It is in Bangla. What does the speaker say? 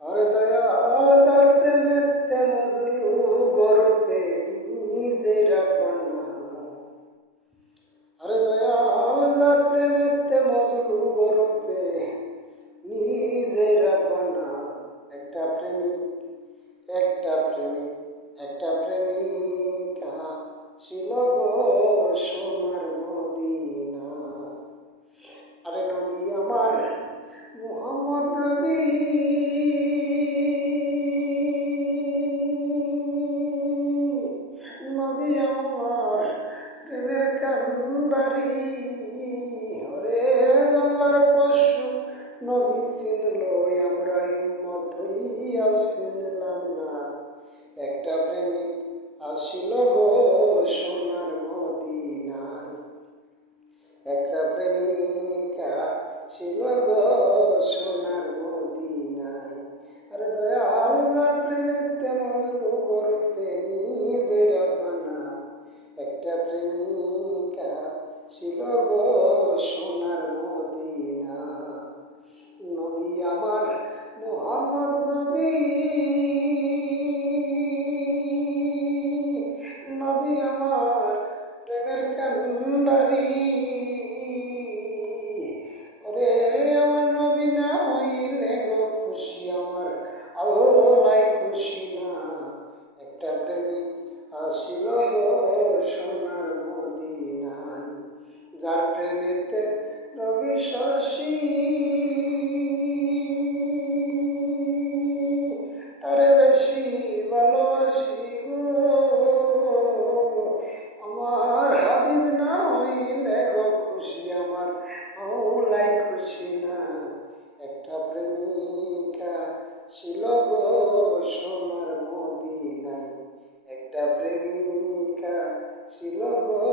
আরে দয়াল যার প্রেমেতে মজলু গরপে নিজেই রাখবানা। আরে দয়াল যার প্রেমেতে মজলু গরপে নিজেই রাখবানা। একটা প্রেমিক একটা প্রেমিক একটা প্রেমিকা ছিল গো সোনার মদিনা। আরে নবী আমার মুহাম্মদ নবী, নবী আমার প্রেমের কান্ডারি। হরে জল্লার পশু নবী চিনল, আমরা উম্মত হইয়াও চিনলাম না। একটা প্রেমিক আসিল গো সোনার মদিনায়, একটা প্রেমিকা ছিল গো সোনার মদিনায়। আরে দয়াল যার প্রেমেতে মজলু গরপে নিজে রাখবানা। একটা প্রেমিকা ছিল গো সোনার মদিনা। নবী আমার মুহাম্মদ নবী, নবী আমার প্রেমের কান্ডারি। ওরে আমার নবী না হইলে গো খুশি আমার আল্লাহ খুশি না। একটা প্রেমিক আসিল গো সোনার মদিনায়, যার প্রেমেতে রবি শশী তারে বেশি ভালোবাসি গো। আমার হাবিব না হইলে গো খুশি আমার মাওলাই খুশি না। একটা প্রেমিকা ছিল গো সোনার মদিনায়, একটা প্রেমিকা ছিল গো